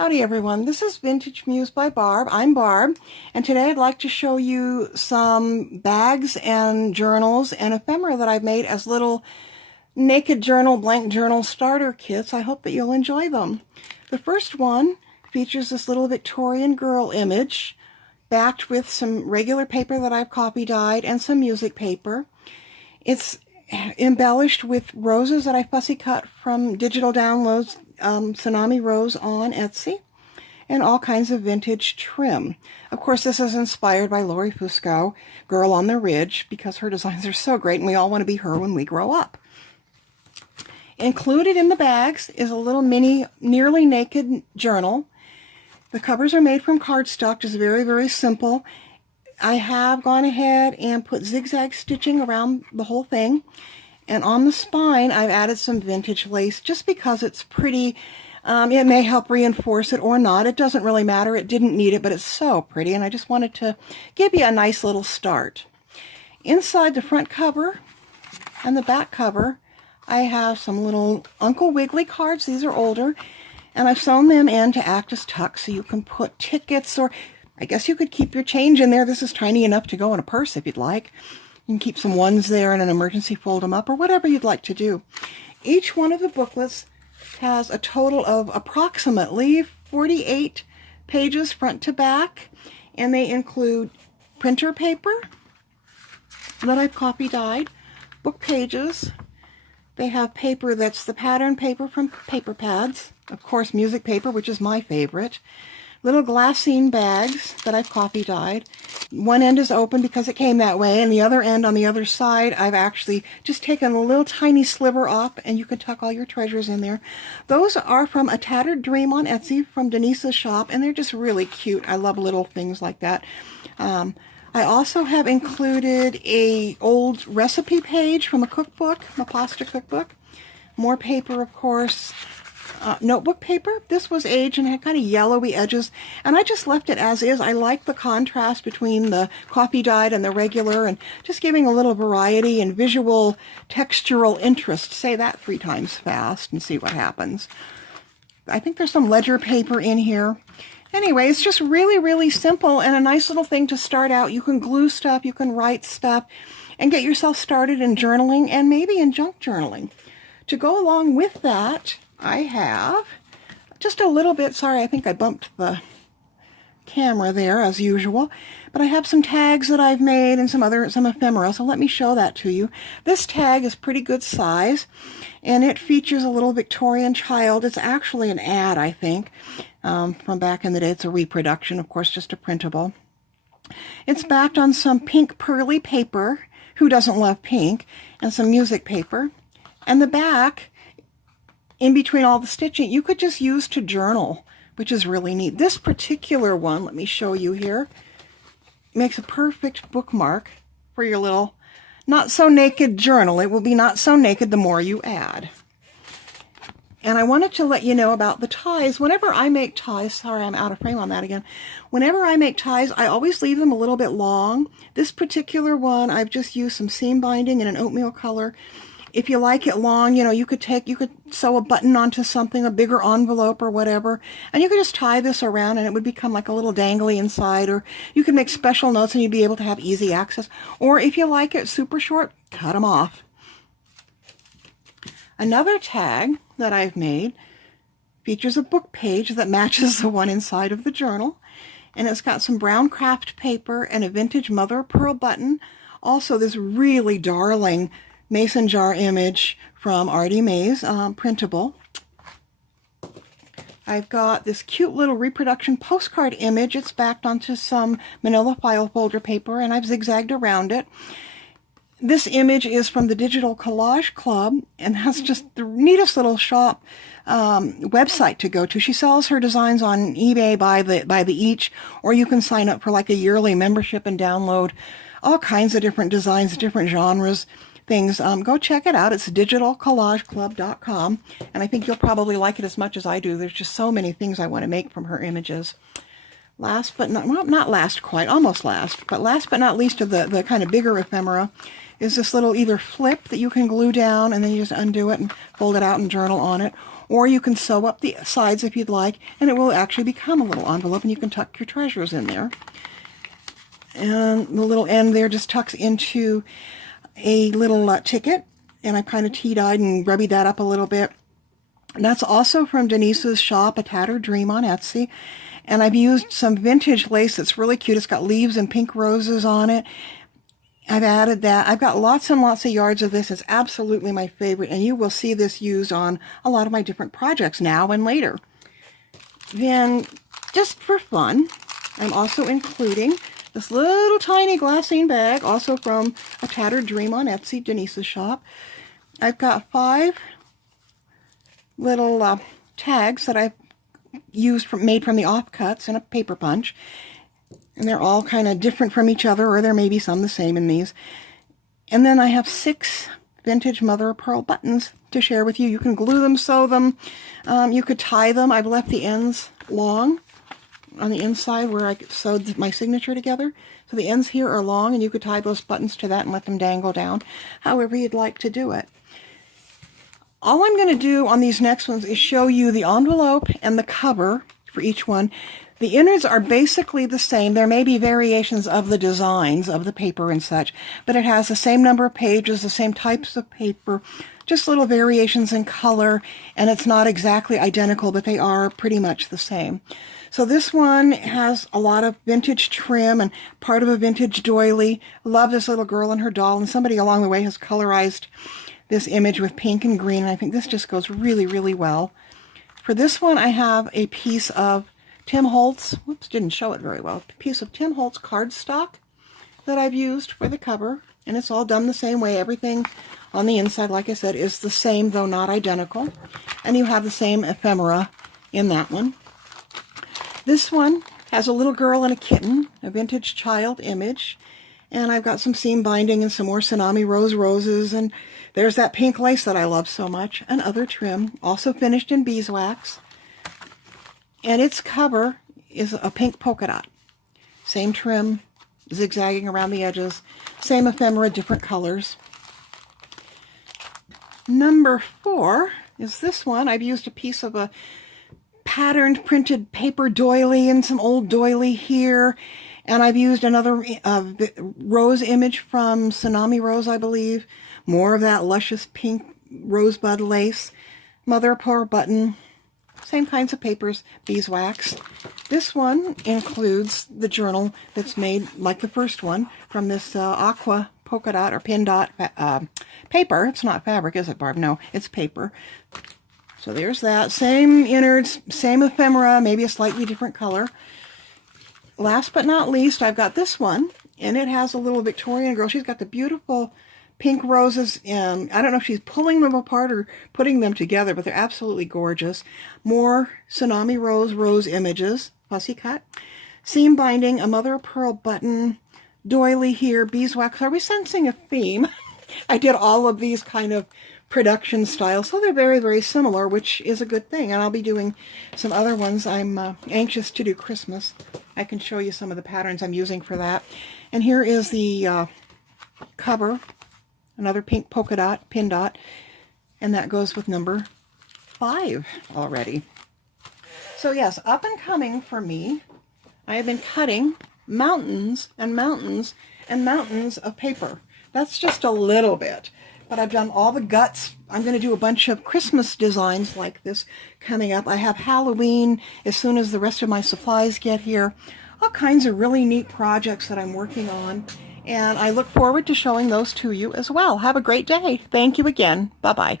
Howdy everyone, this is Vintage Muse by Barb. I'm Barb, and today I'd like to show you some bags and journals and ephemera that I've made as little naked journal, blank journal starter kits. I hope that you'll enjoy them. The first one features this little Victorian girl image backed with some regular paper that I've copy dyed and some music paper. It's embellished with roses that I fussy cut from digital downloads, Tsunami Rose on Etsy, and all kinds of vintage trim. Of course, this is inspired by Lori Fusco, Girl on the Ridge, because her designs are so great and we all want to be her when we grow up. Included in the bags is a little mini, nearly naked journal. The covers are made from cardstock, just very, very simple. I have gone ahead and put zigzag stitching around the whole thing. And on the spine, I've added some vintage lace just because it's pretty. It may help reinforce it or not. It doesn't really matter. It didn't need it, but it's so pretty. And I just wanted to give you a nice little start. Inside the front cover and the back cover, I have some little Uncle Wiggily cards. These are older. And I've sewn them in to act as tucks so you can put tickets, or I guess you could keep your change in there. This is tiny enough to go in a purse if you'd like. You can keep some ones there in an emergency, fold them up, or whatever you'd like to do. Each one of the booklets has a total of approximately 48 pages front to back, and they include printer paper that I've copy dyed, book pages. They have paper that's the pattern paper from paper pads, of course music paper, which is my favorite. Little glassine bags that I've copy dyed. One end is open because it came that way, and the other end on the other side, I've actually just taken a little tiny sliver off, and you can tuck all your treasures in there. Those are from A Tattered Dream on Etsy from Denise's shop, and they're just really cute. I love little things like that. I also have included a old recipe page from a cookbook, a pasta cookbook. More paper, of course. Notebook paper. This was aged and had kind of yellowy edges, and I just left it as is. I like the contrast between the copy dyed and the regular, and just giving a little variety and visual textural interest. Say that 3 times fast and see what happens. I think there's some ledger paper in here. Anyway, it's just really, really simple and a nice little thing to start out. You can glue stuff, you can write stuff, and get yourself started in journaling and maybe in junk journaling. To go along with that, I have just a little bit, sorry, I think I bumped the camera there as usual, but I have some tags that I've made and some ephemera, so let me show that to you. This tag is pretty good size, and it features a little Victorian child. It's actually an ad, I think, from back in the day. It's a reproduction, of course, just a printable. It's backed on some pink pearly paper, who doesn't love pink, and some music paper. And the back, in between all the stitching, you could just use to journal, which is really neat. This particular one, let me show you here, makes a perfect bookmark for your little not so naked journal. It will be not so naked the more you add. And I wanted to let you know about the ties. Whenever I make ties, sorry, I'm out of frame on that again. Whenever I make ties, I always leave them a little bit long. This particular one, I've just used some seam binding in an oatmeal color. If you like it long, you know, you could sew a button onto something, a bigger envelope or whatever, and you could just tie this around and it would become like a little dangly inside, or you could make special notes and you'd be able to have easy access. Or if you like it super short, cut them off. Another tag that I've made features a book page that matches the one inside of the journal, and it's got some brown craft paper and a vintage mother of pearl button. Also this really darling mason jar image from Artie Mae's printable. I've got this cute little reproduction postcard image. It's backed onto some manila file folder paper, and I've zigzagged around it. This image is from the Digital Collage Club, and that's just the neatest little shop website to go to. She sells her designs on eBay by the each, or you can sign up for like a yearly membership and download all kinds of different designs, different genres, things. Go check it out. It's digitalcollageclub.com, and I think you'll probably like it as much as I do. There's just so many things I want to make from her images. Last but not, well, not last quite, almost last, but last but not least of the kind of bigger ephemera is this little either flip that you can glue down and then you just undo it and fold it out and journal on it, or you can sew up the sides if you'd like, and it will actually become a little envelope, and you can tuck your treasures in there. And the little end there just tucks into a little ticket, and I've kind of tea-dyed and rubbied that up a little bit. And that's also from Denise's shop, A Tattered Dream on Etsy. And I've used some vintage lace that's really cute. It's got leaves and pink roses on it. I've added that. I've got lots and lots of yards of this. It's absolutely my favorite, and you will see this used on a lot of my different projects now and later. Then, just for fun, I'm also including this little tiny glassine bag, also from A Tattered Dream on Etsy, Denise's shop. I've got 5 little tags that I've made from the offcuts and a paper punch. And they're all kind of different from each other, or there may be some the same in these. And then I have 6 vintage mother of pearl buttons to share with you. You can glue them, sew them, you could tie them. I've left the ends long on the inside where I sewed my signature together. So the ends here are long, and you could tie those buttons to that and let them dangle down, however you'd like to do it. All I'm going to do on these next ones is show you the envelope and the cover for each one. The innards are basically the same. There may be variations of the designs of the paper and such, but it has the same number of pages, the same types of paper, just little variations in color, and it's not exactly identical, but they are pretty much the same. So this one has a lot of vintage trim and part of a vintage doily. Love this little girl and her doll, and somebody along the way has colorized this image with pink and green, and I think this just goes really, really well. For this one, I have a piece of Tim Holtz, whoops, didn't show it very well, a piece of Tim Holtz cardstock that I've used for the cover, and it's all done the same way. Everything on the inside, like I said, is the same, though not identical, and you have the same ephemera in that one. This one has a little girl and a kitten, a vintage child image, and I've got some seam binding and some more Tsunami Rose roses, and there's that pink lace that I love so much, and other trim, also finished in beeswax. And its cover is a pink polka dot. Same trim, zigzagging around the edges. Same ephemera, different colors. Number 4 is this one. I've used a piece of a patterned printed paper doily and some old doily here. And I've used another rose image from Tsunami Rose, I believe. More of that luscious pink rosebud lace. Mother of pearl button. Same kinds of papers, beeswax. This one includes the journal that's made like the first one from this aqua polka dot or pin dot paper. It's not fabric, is it, Barb? No, it's paper. So there's that. Same innards, same ephemera, maybe a slightly different color. Last but not least, I've got this one, and it has a little Victorian girl. She's got the beautiful pink roses, and I don't know if she's pulling them apart or putting them together, but they're absolutely gorgeous. More Tsunami Rose images, fussy cut. Seam binding, a mother of pearl button, doily here, beeswax. Are we sensing a theme? I did all of these kind of production styles, so they're very, very similar, which is a good thing. And I'll be doing some other ones. I'm anxious to do Christmas. I can show you some of the patterns I'm using for that. And here is the cover. Another pink polka dot, pin dot, and that goes with number 5 already. So yes, up and coming for me, I have been cutting mountains and mountains and mountains of paper. That's just a little bit, but I've done all the guts. I'm going to do a bunch of Christmas designs like this coming up. I have Halloween as soon as the rest of my supplies get here. All kinds of really neat projects that I'm working on. And I look forward to showing those to you as well. Have a great day. Thank you again. Bye-bye.